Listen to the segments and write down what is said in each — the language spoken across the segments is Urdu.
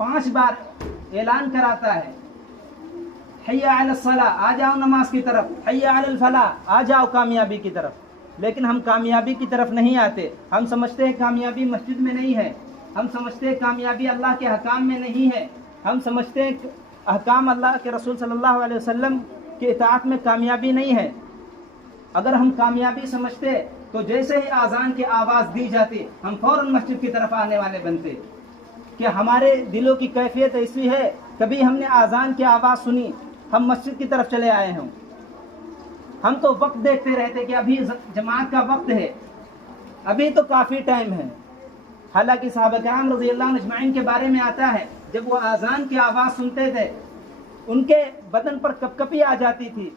5 بار اعلان کراتا ہے، حی علی الصلاۃ، آ جاؤ نماز کی طرف، حی علی الفلاح، آ جاؤ کامیابی کی طرف، لیکن ہم کامیابی کی طرف نہیں آتے۔ ہم سمجھتے ہیں کامیابی مسجد میں نہیں ہے، ہم سمجھتے ہیں کامیابی اللہ کے احکام میں نہیں ہے، ہم سمجھتے ہیں احکام اللہ کے رسول صلی اللہ علیہ وسلم کی اطاعت میں کامیابی نہیں ہے۔ اگر ہم کامیابی سمجھتے تو جیسے ہی اذان کی آواز دی جاتی ہم فوراً مسجد کی طرف آنے والے بنتے، کہ ہمارے دلوں کی کیفیت ایسی ہے، کبھی ہم نے اذان کی آواز سنی ہم مسجد کی طرف چلے آئے ہوں، ہم تو وقت دیکھتے رہتے کہ ابھی جماعت کا وقت ہے، ابھی تو کافی ٹائم ہے۔ حالانکہ صحابہ کرام رضی اللہ عنہ اجمعین کے بارے میں آتا ہے جب وہ اذان کی آواز سنتے تھے ان کے بدن پر کپکپی آ جاتی تھی،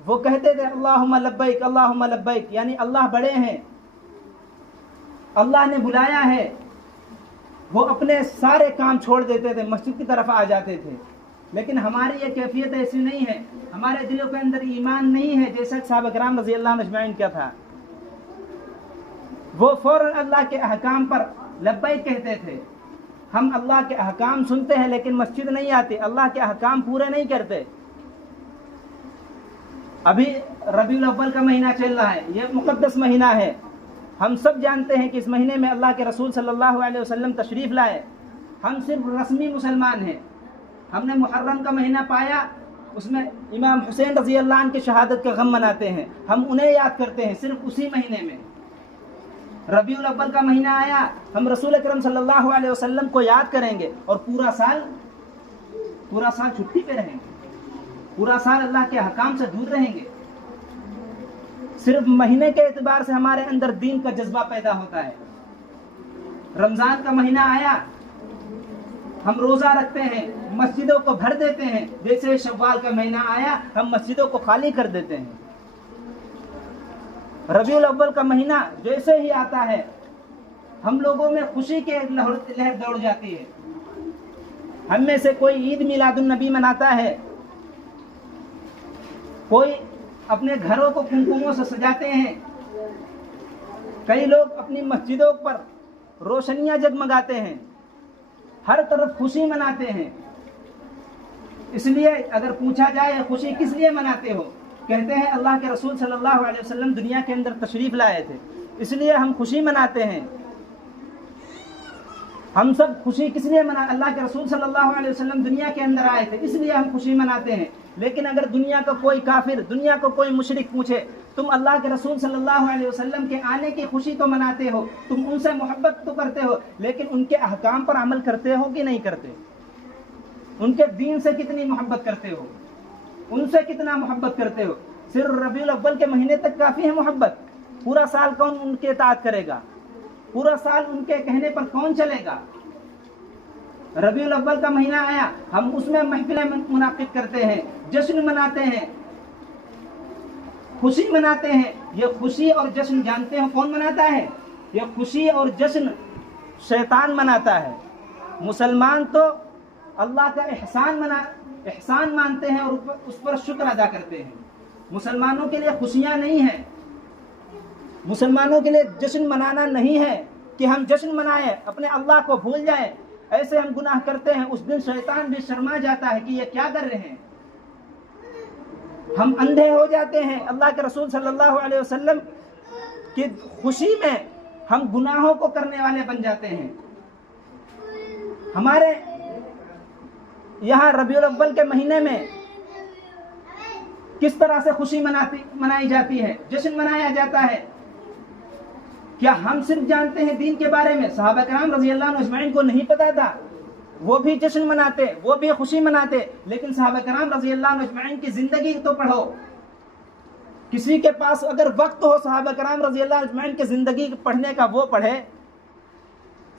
وہ کہتے تھے اللہم لبیک اللہم لبیک، یعنی اللہ بڑے ہیں، اللہ نے بلایا ہے۔ وہ اپنے سارے کام چھوڑ دیتے تھے، مسجد کی طرف آ جاتے تھے۔ لیکن ہماری یہ کیفیت ایسی نہیں ہے، ہمارے دلوں کے اندر ایمان نہیں ہے جیسا صحابہ کرام رضی اللہ عنہ اجمعین کا تھا۔ وہ فوراً اللہ کے احکام پر لبیک کہتے تھے۔ ہم اللہ کے احکام سنتے ہیں لیکن مسجد نہیں آتے، اللہ کے احکام پورے نہیں کرتے۔ ابھی ربیع الاول کا مہینہ چل رہا ہے، یہ مقدس مہینہ ہے، ہم سب جانتے ہیں کہ اس مہینے میں اللہ کے رسول صلی اللہ علیہ وسلم تشریف لائے۔ ہم صرف رسمی مسلمان ہیں، ہم نے محرم کا مہینہ پایا، اس میں امام حسین رضی اللہ عنہ کی شہادت کا غم مناتے ہیں، ہم انہیں یاد کرتے ہیں صرف اسی مہینے میں۔ ربیع الاول کا مہینہ آیا، ہم رسول اکرم صلی اللہ علیہ وسلم کو یاد کریں گے، اور پورا سال چھٹی پہ رہیں گے، پورا سال اللہ کے حکام سے دور رہیں گے۔ صرف مہینے کے اعتبار سے ہمارے اندر دین کا جذبہ پیدا ہوتا ہے۔ رمضان کا مہینہ آیا، ہم روزہ رکھتے ہیں، مسجدوں کو بھر دیتے ہیں، جیسے شوال کا مہینہ آیا ہم مسجدوں کو خالی کر دیتے ہیں۔ ربیع الاول کا مہینہ جیسے ہی آتا ہے ہم لوگوں میں خوشی کے لہر دوڑ جاتی ہے۔ ہم میں سے کوئی عید میلاد النبی مناتا ہے، کوئی اپنے گھروں کو کمکموں سے سجاتے ہیں، کئی لوگ اپنی مسجدوں پر روشنیاں جگمگاتے ہیں، ہر طرف خوشی مناتے ہیں۔ اس لیے اگر پوچھا جائے خوشی کس لیے مناتے ہو، کہتے ہیں اللہ کے رسول صلی اللہ علیہ وسلم دنیا کے اندر تشریف لائے تھے، اس لیے ہم خوشی مناتے ہیں۔ ہم سب خوشی کس لیے اللہ کے رسول صلی اللہ علیہ وسلم دنیا کے اندر آئے تھے، اس لیے ہم خوشی مناتے ہیں۔ لیکن اگر دنیا کا کوئی کافر، دنیا کو کوئی مشرک پوچھے تم اللہ کے رسول صلی اللہ علیہ وسلم کے آنے کی خوشی تو مناتے ہو، تم ان سے محبت تو کرتے ہو، لیکن ان کے احکام پر عمل کرتے ہو کہ نہیں کرتے؟ ان کے دین سے کتنی محبت کرتے ہو، ان سے کتنا محبت کرتے ہو؟ صرف ربیع الاول کے مہینے تک کافی ہے محبت، پورا سال کون ان کے اطاعت کرے گا؟ پورا سال ان کے کہنے پر کون چلے گا؟ ربیع الاول کا مہینہ آیا، ہم اس میں محفلیں منعقد کرتے ہیں، جشن مناتے ہیں، خوشی مناتے ہیں۔ یہ خوشی اور جشن جانتے ہیں کون مناتا ہے؟ یہ خوشی اور جشن شیطان مناتا ہے۔ مسلمان تو اللہ کا احسان مانتے ہیں اور اس پر شکر ادا کرتے ہیں۔ مسلمانوں کے لیے خوشیاں نہیں ہیں، مسلمانوں کے لیے جشن منانا نہیں ہے کہ ہم جشن منائیں، اپنے اللہ کو بھول جائیں، ایسے ہم گناہ کرتے ہیں۔ اس دن شیطان بھی شرما جاتا ہے کہ یہ کیا کر رہے ہیں۔ ہم اندھے ہو جاتے ہیں، اللہ کے رسول صلی اللہ علیہ وسلم کی خوشی میں ہم گناہوں کو کرنے والے بن جاتے ہیں۔ ہمارے یہاں ربیع الاول کے مہینے میں کس طرح سے خوشی منائی جاتی ہے، جشن منایا جاتا ہے؟ کیا ہم صرف جانتے ہیں دین کے بارے میں؟ صحابہ کرام رضی اللہ عنہ اجمعین کو نہیں پتا تھا، وہ بھی جشن مناتے، وہ بھی خوشی مناتے، لیکن صحابہ کرام رضی اللہ عنہ اجمعین کی زندگی تو پڑھو۔ کسی کے پاس اگر وقت ہو صحابہ کرام رضی اللہ عنہ اجمعین کی زندگی پڑھنے کا وہ پڑھے۔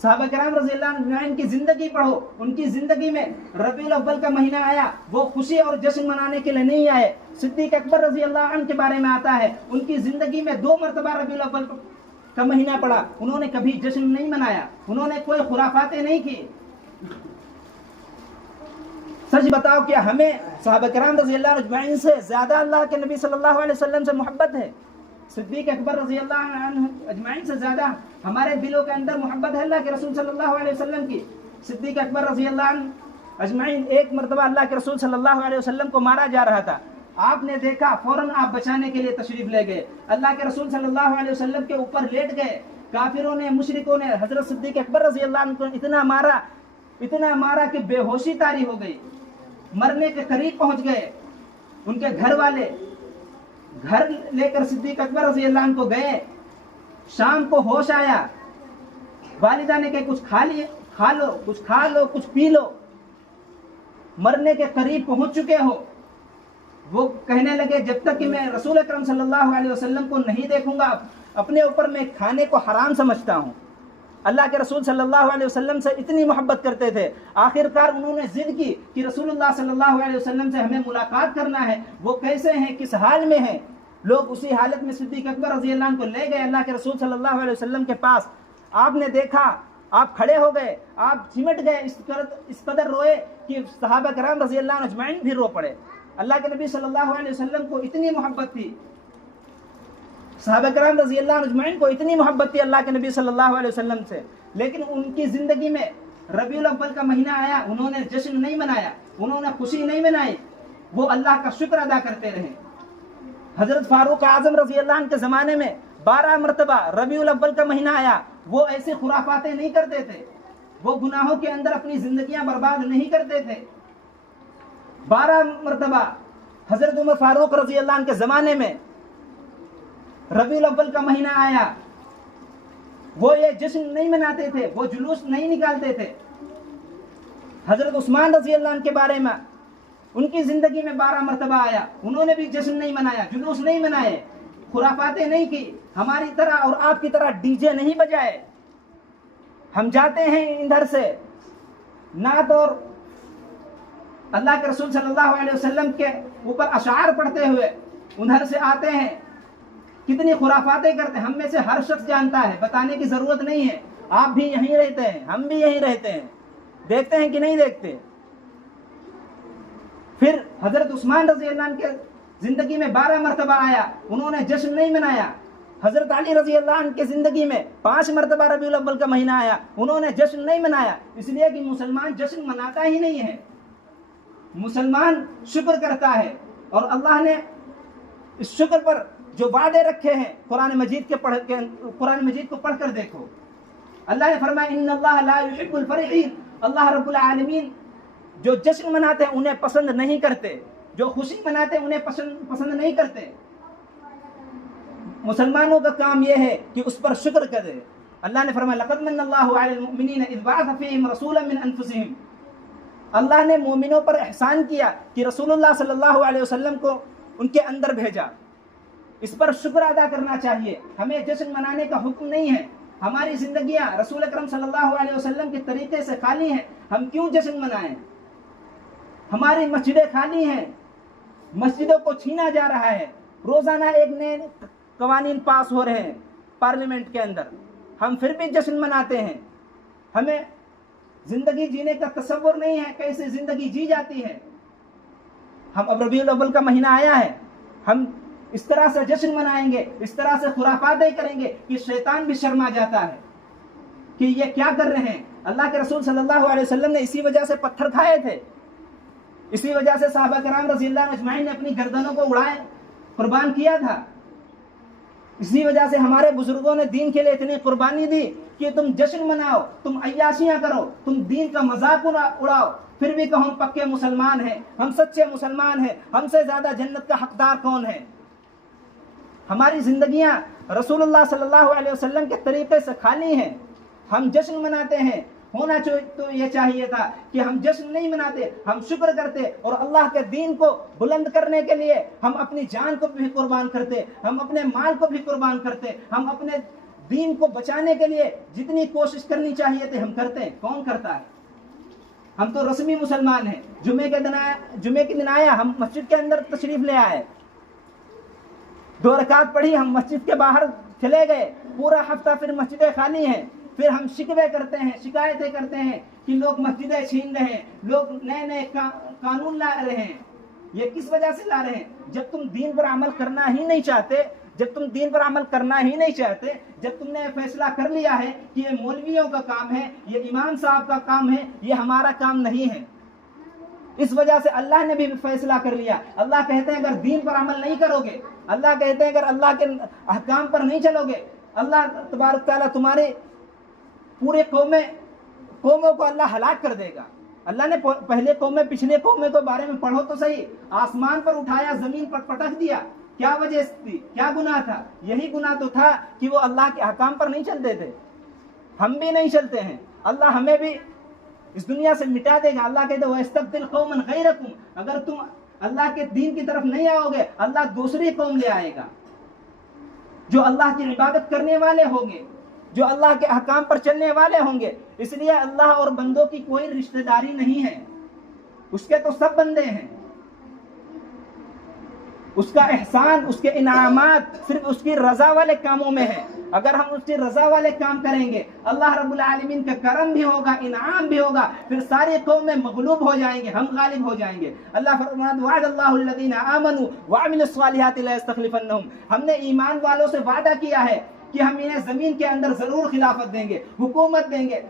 صحابہ کرام رضی اللہ عنہ اجمعین کی زندگی پڑھو، ان کی زندگی میں ربیع الاول کا مہینہ آیا، وہ خوشی اور جشن منانے کے لیے نہیں آئے۔ صدیق اکبر رضی اللہ عنہ کے بارے میں آتا ہے ان کی زندگی میں 2 مرتبہ ربیع الاول کا مہینہ پڑا، انہوں نے کبھی جشن نہیں منایا، انہوں نے کوئی خرافاتیں نہیں کی۔ سچ بتاؤ کہ ہمیں صحابہ کرام رضی اللہ عنہ اجمعین سے زیادہ اللہ کے نبی صلی اللہ علیہ وسلم سے محبت ہے؟ صدیق اکبر رضی اللہ عنہ اجمعین سے زیادہ ہمارے دلوں کے اندر محبت ہے اللہ کے رسول صلی اللہ علیہ وسلم کی؟ صدیق اکبر رضی اللہ عنہ اجمعین ایک مرتبہ اللہ کے رسول صلی اللہ علیہ وسلم کو مارا جا رہا تھا. آپ نے دیکھا، فوراً آپ بچانے کے لیے تشریف لے گئے. اللہ کے رسول صلی اللہ علیہ وسلم کے اوپر لیٹ گئے. کافروں نے، مشرکوں نے حضرت صدیق اکبر رضی اللہ عنہ کو اتنا مارا کہ بے ہوشی طاری ہو گئی، مرنے کے قریب پہنچ گئے. ان کے گھر والے گھر لے کر صدیق اکبر رضی اللہ عنہ کو گئے. شام کو ہوش آیا، والدہ نے کہ کچھ کھا لو، کچھ پی لو، مرنے کے قریب پہنچ چکے ہو. وہ کہنے لگے جب تک کہ میں رسول اکرم صلی اللہ علیہ وسلم کو نہیں دیکھوں گا اپنے اوپر میں کھانے کو حرام سمجھتا ہوں. اللہ کے رسول صلی اللہ علیہ وسلم سے اتنی محبت کرتے تھے. آخر کار انہوں نے ضد کی کہ رسول اللہ صلی اللہ علیہ وسلم سے ہمیں ملاقات کرنا ہے. وہ کیسے ہیں، کس حال میں ہیں؟ لوگ اسی حالت میں صدیق اکبر رضی اللہ عنہ کو لے گئے اللہ کے رسول صلی اللہ علیہ وسلم کے پاس. آپ نے دیکھا، آپ کھڑے ہو گئے، آپ سمٹ گئے، اس قدر روئے کہ صحابہ کرام رضی اللہ عنہ اجمعین بھی رو پڑے. اللہ کے نبی صلی اللہ علیہ وسلم کو اتنی محبت تھی، صحابہ کرام رضی اللہ عنہ اجمعین کو اتنی محبت تھی اللہ کے نبی صلی اللہ علیہ وسلم سے. لیکن ان کی زندگی میں ربیع الاول کا مہینہ آیا، انہوں نے جشن نہیں منایا، انہوں نے خوشی نہیں منائی، وہ اللہ کا شکر ادا کرتے رہے. حضرت فاروق اعظم رضی اللہ عنہ کے زمانے میں 12 مرتبہ ربیع الاول کا مہینہ آیا، وہ ایسی خرافاتیں نہیں کرتے تھے، وہ گناہوں کے اندر اپنی زندگیاں برباد نہیں کرتے تھے. 12 مرتبہ حضرت عمر فاروق رضی اللہ عنہ کے زمانے میں ربیع الاول کا مہینہ آیا، وہ یہ جشن نہیں مناتے تھے، وہ جلوس نہیں نکالتے تھے. حضرت عثمان رضی اللہ عنہ کے بارے میں ان کی زندگی میں 12 مرتبہ آیا، انہوں نے بھی جشن نہیں منایا، جلوس نہیں منائے، خرافاتیں نہیں کی، ہماری طرح اور آپ کی طرح ڈی جے نہیں بجائے. ہم جاتے ہیں ادھر سے نعت اور اللہ کے رسول صلی اللہ علیہ وسلم کے اوپر اشعار پڑھتے ہوئے ادھر سے آتے ہیں، کتنی خرافاتیں کرتے ہیں. ہم میں سے ہر شخص جانتا ہے، بتانے کی ضرورت نہیں ہے. آپ بھی یہیں رہتے ہیں، ہم بھی یہیں رہتے ہیں، دیکھتے ہیں کہ نہیں دیکھتے. پھر حضرت عثمان رضی اللہ عنہ کے زندگی میں 12 مرتبہ آیا، انہوں نے جشن نہیں منایا. حضرت علی رضی اللہ عنہ کی زندگی میں 5 مرتبہ ربیع الاول کا مہینہ آیا، انہوں نے جشن نہیں منایا، اس لیے کہ مسلمان جشن مناتا ہی نہیں ہے، مسلمان شکر کرتا ہے. اور اللہ نے اس شکر پر جو وعدے رکھے ہیں قرآن مجید کو پڑھ کر دیکھو. اللہ نے فرمایا ان اللہ لا يحب الفرحین، اللہ رب العالمین جو جشن مناتے ہیں انہیں پسند نہیں کرتے، جو خوشی مناتے ہیں انہیں پسند نہیں کرتے. مسلمانوں کا کام یہ ہے کہ اس پر شکر کرے. اللہ نے فرمایا لقد من اللہ علی المؤمنین اذ بعث فیہم رسولا من انفسہم، اللہ نے مومنوں پر احسان کیا کہ رسول اللہ صلی اللہ علیہ وسلم کو ان کے اندر بھیجا. اس پر شکر ادا کرنا چاہیے. ہمیں جشن منانے کا حکم نہیں ہے. ہماری زندگیاں رسول اکرم صلی اللہ علیہ وسلم کے طریقے سے خالی ہیں، ہم کیوں جشن منائیں؟ ہماری مسجدیں خالی ہیں، مسجدوں کو چھینا جا رہا ہے، روزانہ ایک نئے قوانین پاس ہو رہے ہیں پارلیمنٹ کے اندر، ہم پھر بھی جشن مناتے ہیں. ہمیں زندگی جینے کا تصور نہیں ہے، کیسے زندگی جی جاتی ہے. ہم اب ربیع الاول کا مہینہ آیا ہے، ہم اس طرح سے جشن منائیں گے، اس طرح سے خرافاتیں کریں گے کہ شیطان بھی شرما جاتا ہے کہ یہ کیا کر رہے ہیں. اللہ کے رسول صلی اللہ علیہ وسلم نے اسی وجہ سے پتھر کھائے تھے، اسی وجہ سے صحابہ کرام رضی اللہ عنہ اجمعین نے اپنی گردنوں کو اڑائے قربان کیا تھا. اسی وجہ سے ہمارے بزرگوں نے دین کے لیے اتنی قربانی دی کہ تم جشن مناؤ، تم عیاشیاں کرو، تم دین کا مذاق اڑاؤ، پھر بھی کہو ہم پکے مسلمان ہیں، ہم سچے مسلمان ہیں، ہم سے زیادہ جنت کا حقدار کون ہے. ہماری زندگیاں رسول اللہ صلی اللہ علیہ وسلم کے طریقے سے خالی ہیں. ہم جشن مناتے ہیں، ہونا تو یہ چاہیے تھا کہ ہم جشن نہیں مناتے، ہم شکر کرتے اور اللہ کے دین کو بلند کرنے کے لیے ہم اپنی جان کو بھی قربان کرتے، ہم اپنے مال کو بھی قربان کرتے، ہم اپنے دین کو بچانے کے لیے جتنی کوشش کرنی چاہیے تھی ہم کرتے. کون کرتا ہے؟ ہم تو رسمی مسلمان ہیں. جمعے کے دن آیا، ہم مسجد کے اندر تشریف لے آئے، 2 رکعت پڑھی، ہم مسجد کے باہر چلے گئے، پورا ہفتہ پھر مسجدیں خالی ہیں. پھر ہم شکوے کرتے ہیں، شکایتیں کرتے ہیں کہ لوگ مسجدیں چھین رہے ہیں، لوگ نئے قانون لا رہے ہیں. یہ کس وجہ سے لا رہے ہیں؟ جب تم دین پر عمل کرنا ہی نہیں چاہتے، جب تم دین پر عمل کرنا ہی نہیں چاہتے، جب تم نے فیصلہ کر لیا ہے کہ یہ مولویوں کا کام ہے، یہ امام صاحب کا کام ہے، یہ ہمارا کام نہیں ہے، اس وجہ سے اللہ نے بھی فیصلہ کر لیا. اللہ کہتے ہیں اگر دین پر عمل نہیں کرو گے، اللہ کہتے ہیں اگر اللہ کے احکام پر نہیں چلو گے، اللہ تبارک تعالیٰ تمہارے پورے قوموں کو اللہ ہلاک کر دے گا. اللہ نے پہلے قومیں پچھلے قومیں کے بارے میں پڑھو تو صحیح، آسمان پر اٹھایا، زمین پر پٹک دیا. کیا وجہ تھی؟ کیا گناہ تھا؟ یہی گناہ تو تھا کہ وہ اللہ کے احکام پر نہیں چلتے تھے. ہم بھی نہیں چلتے ہیں، اللہ ہمیں بھی اس دنیا سے مٹا دے گا. اللہ کہتے ہیں وَيَسْتَبْدِلْ قَوْمًا غَيْرَكُمْ، اگر تم اللہ کے دین کی طرف نہیں آؤ گے، اللہ دوسری قوم لے آئے گا جو اللہ کی عبادت کرنے والے ہوں گے، جو اللہ کے احکام پر چلنے والے ہوں گے. اس لیے اللہ اور بندوں کی کوئی رشتہ داری نہیں ہے، اس کے تو سب بندے ہیں. اس کا احسان، اس کے انعامات صرف اس کی رضا والے کاموں میں ہے. اگر ہم اس کی رضا والے کام کریں گے، اللہ رب العالمین کا کرم بھی ہوگا، انعام بھی ہوگا، پھر ساری قومیں مغلوب ہو جائیں گے، ہم غالب ہو جائیں گے. اللہ فرماتا وعد اللہ الذین آمنوا وعملوا الصالحات لا یستخلفنہم، ہم نے ایمان والوں سے وعدہ کیا ہے کہ ہم انہیں زمین کے اندر ضرور خلافت دیں گے، حکومت دیں گے.